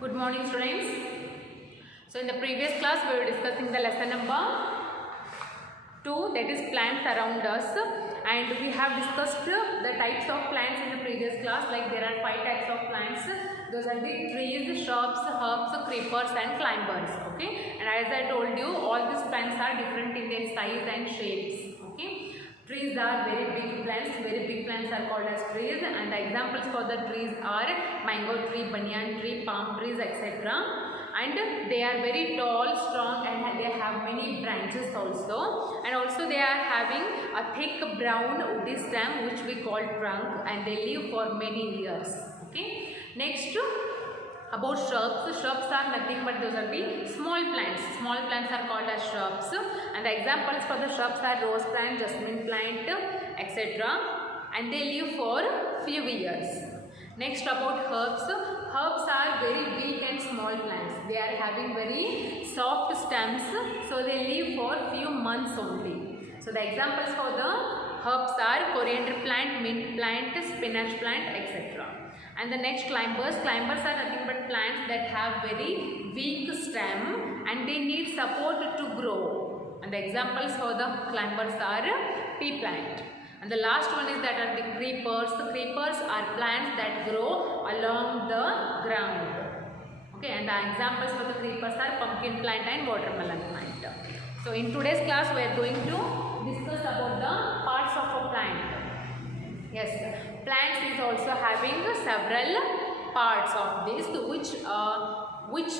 Good morning, students. So in the previous class we were discussing the lesson number 2, that is plants around us, and we have discussed the types of plants in the previous class. Like there are 5 types of plants. Those are the trees, shrubs, herbs, creepers and climbers. Okay, and as I told you, all these plants are different in their size and shapes. Okay, trees are very big plants. Very big plants are called as trees, and the examples for the trees are mango tree, banyan tree, palm trees, etc. And they are very tall, strong, and they have many branches also. And also they are having a thick brown woody stem which we call trunk, and they live for many years. Okay. Next, about shrubs. Shrubs are nothing but those are the small plants. Small plants are called as shrubs, and the examples for the shrubs are rose plant, jasmine plant, etc. And they live for few years. Next, about herbs. Herbs are very big and small plants. They are having very soft stems, so they live for few months only. So the examples for the herbs are coriander plant, mint plant, spinach plant, etc. And the next, climbers. Climbers are nothing but plants that have very weak stem and they need support to grow. And the examples for the climbers are pea plant. And the last one is that are the creepers. The creepers are plants that grow along the ground. Okay, and the examples for the creepers are pumpkin plant and watermelon plant. So in today's class we are going to discuss about the parts of a plant. Yes, plants is also having several parts of this which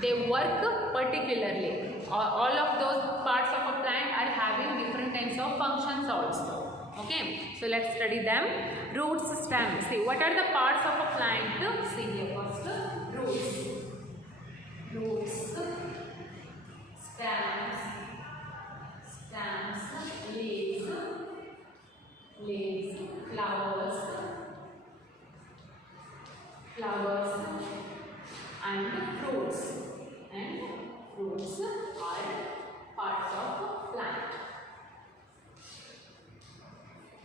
they work particularly. All of those parts of a plant are having different kinds of functions also. Okay, so let's study them. Roots, stems. See, what are the parts of a plant? See here first, roots, stems, leaves, flowers, and fruits. And fruits are parts of a plant.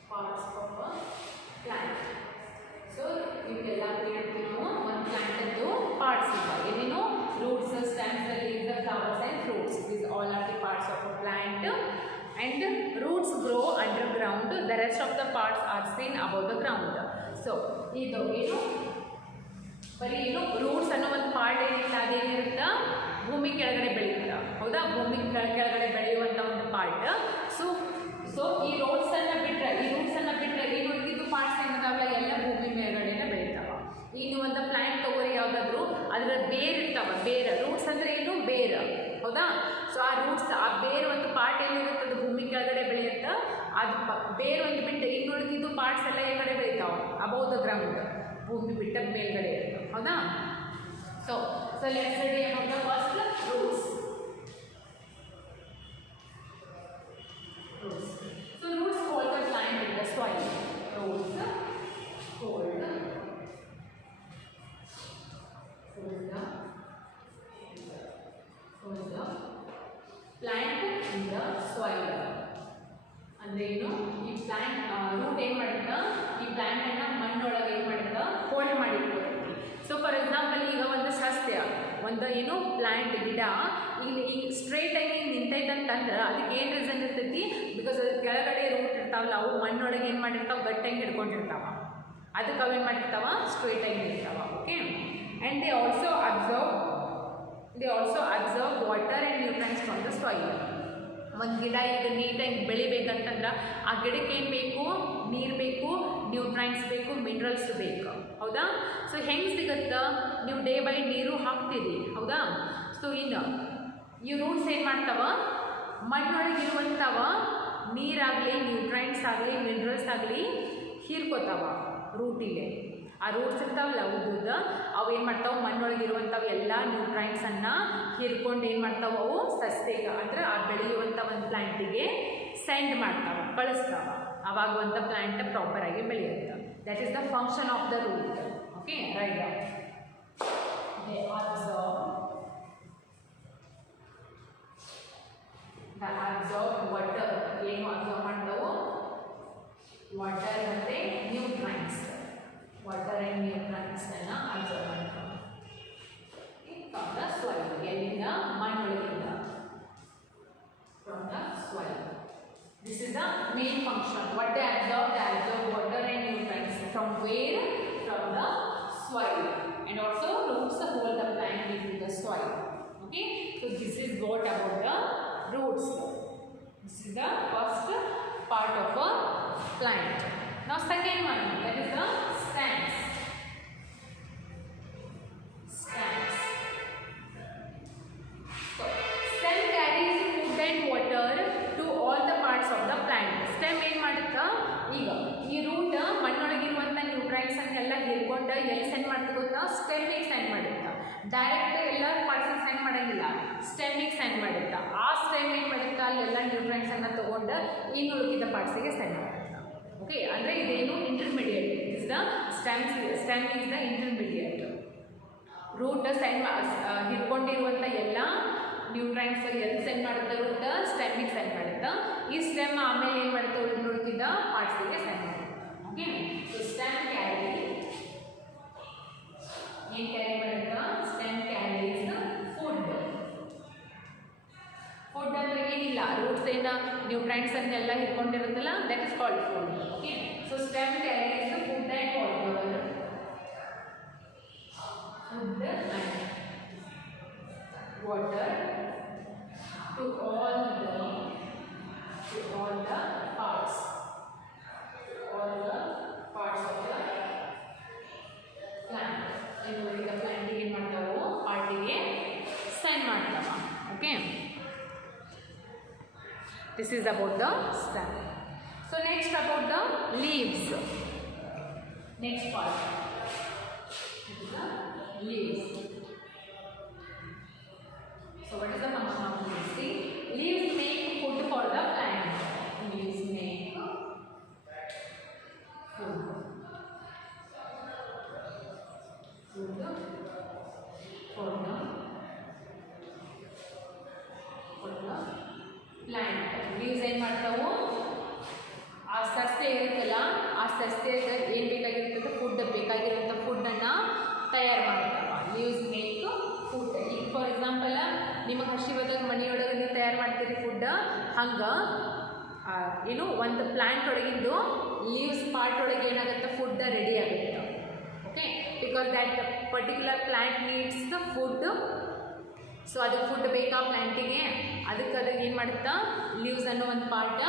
Parts of a plant. So ಇವೆಲ್ಲ one plant parts ಇದೆ. Roots, stems, leaves, the flowers and fruits. These all are the parts of a plant. And roots grow underground. The rest of the parts are seen above the ground. So ಇದು ಏನು ಬರೀ ಏನು ರೂಟ್ಸ್ ಅನ್ನೋ ಒಂದು ಪಾರ್ಟ್ ಏನಿಲ್ಲ, ಅದೇನಿರುತ್ತೆ ಭೂಮಿ ಕೆಳಗಡೆ ಬೆಳೆಯುತ್ತೆ. ಹೌದಾ, ಭೂಮಿ ಕೆಳಗಡೆ ಬೆಳೆಯುವಂಥ ಒಂದು ಪಾರ್ಟ್. ಸೊ ಈ ರೂಟ್ಸ್ ಅನ್ನ ಬಿಟ್ಟರೆ ಏನು ಉಳಿದಿದ್ದು ಪಾರ್ಟ್ಸ್ ಏನಿದಾವಲ್ಲ ಎಲ್ಲ ಭೂಮಿ ಮೇಲ್ಗಡೆನೆ ಬೆಳಿತಾವ. ಇನ್ನು ಒಂದು ಪ್ಲಾಂಟ್ ತಗೋರಿ ಯಾವುದಾದ್ರು, ಅದರ ಬೇರ್ ಇರ್ತಾವ. ಬೇರೆ ರೂಟ್ಸ್ ಅಂದರೆ ಏನು, ಬೇರು. ಹೌದಾ, ಸೊ ಆ ರೂಟ್ಸ್, ಆ ಬೇರು ಒಂದು ಪಾರ್ಟ್ ಏನಿರುತ್ತೆ ಅದು ಭೂಮಿ ಕೆಳಗಡೆ ಬೆಳೆಯುತ್ತೆ. ಅದು ಬೇರು ಒಂದು ಬಿಟ್ಟು ಇನ್ನು ಉಳಿದಿದ್ದು ಪಾರ್ಟ್ಸ್ ಎಲ್ಲ ಈ ಕಡೆ ಬೆಳಿತಾವ, ಅಬೌವ್ ದ ಗ್ರೌಂಡ್, ಭೂಮಿ ಬಿಟ್ಟ ಮೇಲ್ಗಡೆ ಇರುತ್ತೆ. ಹೌದಾ, so let's study about the first roots. So roots hold the plant in the soil. Roots hold the plant in the soil. ಅಂದ್ರೆ ಏನು, ಈ ಪ್ಲಾಂಟ್ ರೂಟ್ ಏನು ಮಾಡುತ್ತಾ, ಈ ಪ್ಲಾಂಟ್ ಅನ್ನ ಮಣ್ಣೊಳಗೆ ಏನು ಮಾಡುತ್ತಾ, ಹೋಲ್ಡ್ ಮಾಡಿಟ್ಕೊಳ್ತೀವಿ. ಸೊ ಫಾರ್ ಎಕ್ಸಾಂಪಲ್, ಈಗ ಒಂದು ಸಸ್ಯ, ಒಂದು ಏನು ಪ್ಲಾಂಟ್ ಗಿಡ ಈಗ ಸ್ಟ್ರೇಟ್ ಆಗಿ ನಿಂತೈತಂತಂದ್ರೆ ಅದಕ್ಕೆ ಏನು ರೀಸನ್ ಇರ್ತೈತಿ, ಬಿಕಾಸ್ ಅದ್ರ ಕೆಳಗಡೆ ರೂಟ್ ಇರ್ತಾವಲ್ಲ, ಅವು ಮಣ್ಣೊಳಗೆ ಏನು ಮಾಡಿರ್ತಾವೆ, ಗಟ್ಟಿಯಾಗಿ ಹಿಡ್ಕೊಂಡಿರ್ತಾವ. ಅದಕ್ಕೆ ಅವೇನು ಮಾಡಿರ್ತಾವ, ಸ್ಟ್ರೇಟ್ ಆಗಿ ಇರ್ತಾವ. Okay, and they also observe water and nutrients from the soil. ಒಂದು ಗಿಡ ಈಗ ನೀಟಾಗಿ ಬೆಳಿಬೇಕಂತಂದ್ರೆ ಆ ಗಿಡಕ್ಕೆ ಏನು ಬೇಕು, ನೀರು ಬೇಕು, ನ್ಯೂಟ್ರಿಯೆಂಟ್ಸ್ ಬೇಕು, ಮಿನರಲ್ಸ್ ಬೇಕು. ಹೌದಾ, ಸೊ ಹೆಂಗೆ ಸಿಗುತ್ತಾ, ನೀವು ಡೇ ಬೈ ನೀರು ಹಾಕ್ತೀರಿ. ಹೌದಾ, ಸೊ ಇನ್ನು ಈ ರೂಟ್ಸ್ ಏನು ಮಾಡ್ತಾವ, ಮಣ್ಣೊಳಗಿರುವಂಥವ ನೀರಾಗಲಿ, ನ್ಯೂಟ್ರಿಯೆಂಟ್ಸ್ ಆಗಲಿ, ಮಿನರಲ್ಸ್ ಆಗಲಿ ಹೀರ್ಕೋತಾವ ರೂಟಿಗೆ. ಆ ರೂಟ್ಸ್ ಇರ್ತಾವಲ್ಲ ಉದ್ದ, ಅವು ಏನು ಮಾಡ್ತಾವೆ, ಮಣ್ಣೊಳಗಿರುವಂಥವು ಎಲ್ಲ ನ್ಯೂಟ್ರಿಯೆಂಟ್ಸನ್ನು ಹೀರ್ಕೊಂಡು ಏನು ಮಾಡ್ತಾವೆ, ಅವು ಸಸ್ಯಕ್ಕೆ ಅಂದರೆ ಆ ಬೆಳೆಯುವಂಥ ಒಂದು ಪ್ಲ್ಯಾಂಟಿಗೆ ಸೆಂಡ್ ಮಾಡ್ತಾವೆ, ಕಳಿಸ್ತಾವೆ. ಆವಾಗ ಒಂದು ಪ್ಲ್ಯಾಂಟ್ ಪ್ರಾಪರಾಗಿ ಬೆಳೆಯುತ್ತೆ. That is the function of the root. Okay, right. They absorb water. ಏನು ಅಬ್ಸರ್ವ್ ಮಾಡ್ತಾವೆ, ವಾಟರ್ ಮತ್ತು ನ್ಯೂಟ್ರಿಯೆಂಟ್ಸ್. ವಾಟರ್ ಆ್ಯಂಡ್ ನ್ಯೂಟ್ರಿಯೆಂಟ್ಸನ್ನು ಅಬ್ಸರ್ವ್ ಮಾಡ್ತಾವೆ. soil. Okay, so this is what about the roots. This is the first part of a plant. Now second one, that is the stems. Stems. So stem carries food and water to all the parts of the plant. Stem ಏನು ಮಾಡುತ್ತಾ ಈಗ ಈ ರೂಟ್ ಮಣ್ಣೊಳಗಿರುವಂಥ ನ್ಯೂಟ್ರೈನ್ಸ್ ಅನ್ನೆಲ್ಲ ಹೀರ್ಕೊಂಡು ಎಲ್ಲಿ ಸೆಂಡ್ ಮಾಡ್ತಾ ಗೊತ್ತಾ ಸ್ಟೆಮ್ಮಿಗೆ ಸೆಂಡ್ ಮಾಡುತ್ತಾ. ಡೈರೆಕ್ಟ್ ಎಲ್ಲ ಪಾರ್ಟ್ಸಿಗೆ ಸೆಂಡ್ ಮಾಡೋಂಗಿಲ್ಲ, ಸ್ಟೆಮ್ಮಿಗೆ ಸೆಂಡ್ ಮಾಡುತ್ತಾ. ಆ ಸ್ಟೆಮ್ ಏನು ಮಾಡುತ್ತಾ ಅಲ್ಲೆಲ್ಲ ನ್ಯೂಟ್ರೈನ್ಸ್ ಅನ್ನು ತೊಗೊಂಡು ಇನ್ನು ಉಳಿದ ಪಾರ್ಟ್ಸಿಗೆ ಸೆಂಡ್ ಮಾಡುತ್ತಾ. ಓಕೆ, ಅಂದರೆ ಇದೇನು intermediate. Is the stem is the intermediate. Root send ಹಿಡ್ಕೊಂಡಿರುವಂಥ ಎಲ್ಲ ನ್ಯೂಟ್ರೈನ್ಸ್ ಎಲ್ಲಿ ಸೆಂಡ್ ಮಾಡುತ್ತೆ ರೂಟ್ ಸ್ಟೆಮ್ಮಿಗೆ ಸೆಂಡ್ ಮಾಡುತ್ತಾ. ಈ ಸ್ಟೆಮ್ ಆಮೇಲೆ ಏನು ಮಾಡುತ್ತೆ ಉಳಿದ ಪಾರ್ಟ್ಸಿಗೆ ಸೆಂಡ್ ಮಾಡುತ್ತೆ. ಓಕೆ, ಸೊ ಸ್ಟೆಮ್ ಕ್ಯಾರಿ ಏನು ಕ್ಯಾರಿ ಮಾಡುತ್ತಾ ಸ್ಟೆಮ್ ಕ್ಯಾರೀಸ್ ಫುಡ್. ಫುಡ್ ಅಂದರೆ ಏನಿಲ್ಲ, ರೂಟ್ಸ್ ಏನು ನ್ಯೂಟ್ರೈನ್ಸ್ ಅನ್ನೆಲ್ಲ ಹಿಡ್ಕೊಂಡಿರುತ್ತಲ್ಲ, that is called food. Okay, so stem carries food and water. Food and water to all the parts of the plant. ಈಗ ಪ್ಲಾಂಟಿಗೆ ಏನು ಮಾಡ್ತಾವೋ ಪಾರ್ಟಿಗೆ ಸೈನ್ ಮಾಡ್ತಾವ. Okay, this is about the stem. So next about the leaves. Next part. Leaves. So what is the function of leaves? See, leaves make food for the plant. Leaves make food. Food for the plant. Leaves ಏನು ಮಾಡ್ತಾವು ಆ ಸಸ್ಯ ಇರುತ್ತಲ್ಲ, ಆ ಸಸ್ಯಕ್ಕೆ ಏನು ಬೇಕಾಗಿರ್ತದೆ ಫುಡ್, ಬೇಕಾಗಿರುವಂಥ ಫುಡ್ಡನ್ನು ತಯಾರು ಮಾಡ್ತಾವ. Leaves make food. ಈಗ ಫಾರ್ ಎಕ್ಸಾಂಪಲ್ ನಿಮಗೆ ಹಸಿವಾದಾಗ ಮನೆಯೊಳಗೆ ನೀವು ತಯಾರು ಮಾಡ್ತೀರಿ ಫುಡ್, ಹಂಗೆ ಏನು ಒಂದು ಪ್ಲ್ಯಾಂಟ್ ಒಳಗಿಂದು ಲೀವ್ಸ್ ಪಾರ್ಟ್ ಒಳಗೆ ಏನಾಗುತ್ತೆ ಫುಡ್ ರೆಡಿ ಆಗುತ್ತೆ. Okay, because that particular plant needs the food. So ಅದು ಫುಡ್ ಬೇಕಾ ಪ್ಲ್ಯಾಂಟಿಗೆ, ಅದಕ್ಕೆ ಏನು ಮಾಡುತ್ತಾ ಲೀವ್ಸ್ ಅನ್ನೋ ಒಂದು ಪಾರ್ಟ್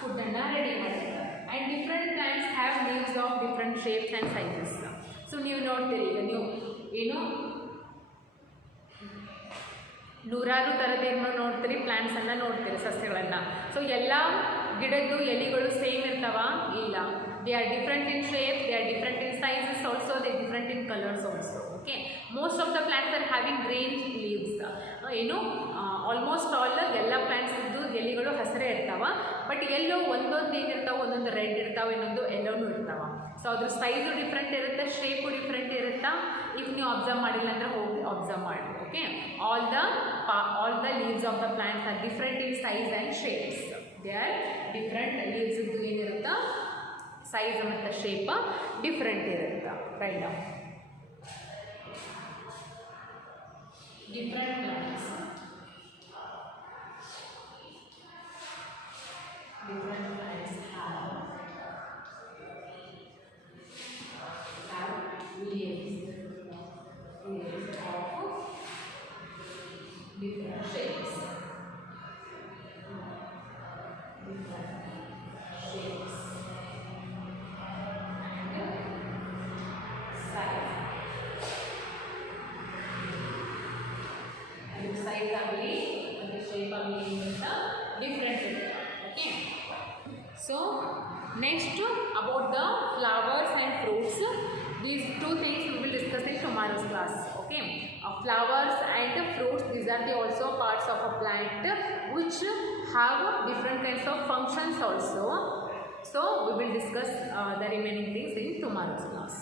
ಫುಡ್ಡನ್ನು ರೆಡಿ ಮಾಡುತ್ತೆ. And different plants have leaves of different shapes and sizes. So ನೀವು ನೋಡ್ತೀರಿ, ಈಗ ನೀವು ಏನು ನೂರಾರು ಥರದ್ದೇನು ನೋಡ್ತೀರಿ, ಪ್ಲ್ಯಾಂಟ್ಸನ್ನು ನೋಡ್ತೀರಿ, ಸಸ್ಯಗಳನ್ನು. ಸೊ ಎಲ್ಲ ಗಿಡದ್ದು ಎಲೆಗಳು ಸೇಮ್ ಇರ್ತಾವ? ಇಲ್ಲ, they are different in shape, they are different in sizes also, they different in colours also. Okay, most of the plants are having green leaves. ಏನು ಆಲ್ಮೋಸ್ಟ್ ಆಲ್ ಎಲ್ಲ ಪ್ಲ್ಯಾಂಟ್ಸ್ದು ಎಲೆಗಳು ಹಸಿರೇ ಇರ್ತಾವ. ಬಟ್ ಎಲ್ಲೋ ಒಂದೊಂದು ಏನಿರ್ತಾವೆ, ಒಂದೊಂದು ರೆಡ್ ಇರ್ತಾವೆ, ಇನ್ನೊಂದು ಎಲ್ಲೋನು ಇರ್ತಾವೆ. ಸೊ ಅದ್ರ ಸೈಜು ಡಿಫ್ರೆಂಟ್ ಇರುತ್ತೆ, ಶೇಪು ಡಿಫ್ರೆಂಟ್ ಇರುತ್ತಾ. ಇಫ್ ನೀವು ಅಬ್ಸರ್ವ್ ಮಾಡಿಲ್ಲ ಅಂದರೆ ಹೋಗಿ ಅಬ್ಸರ್ವ್ ಮಾಡಿ. Okay, all the leaves of the plants are different in size and shapes. They are different. ಲೀವ್ಸ್ದು ಏನಿರುತ್ತಾ ಸೈಜ್ ಮತ್ತು ಶೇಪ್ ಡಿಫ್ರೆಂಟ್ ಇರುತ್ತೆ. Right, different plants, different plants have leaves of different shapes. And size agli, and the shape agli different. Okay. So next about the flowers and fruits. These two things we will discuss in tomorrow's class. Okay, flowers and fruits, these are the also parts of a plant which have different kinds of functions also. So we will discuss the remaining things in tomorrow's class.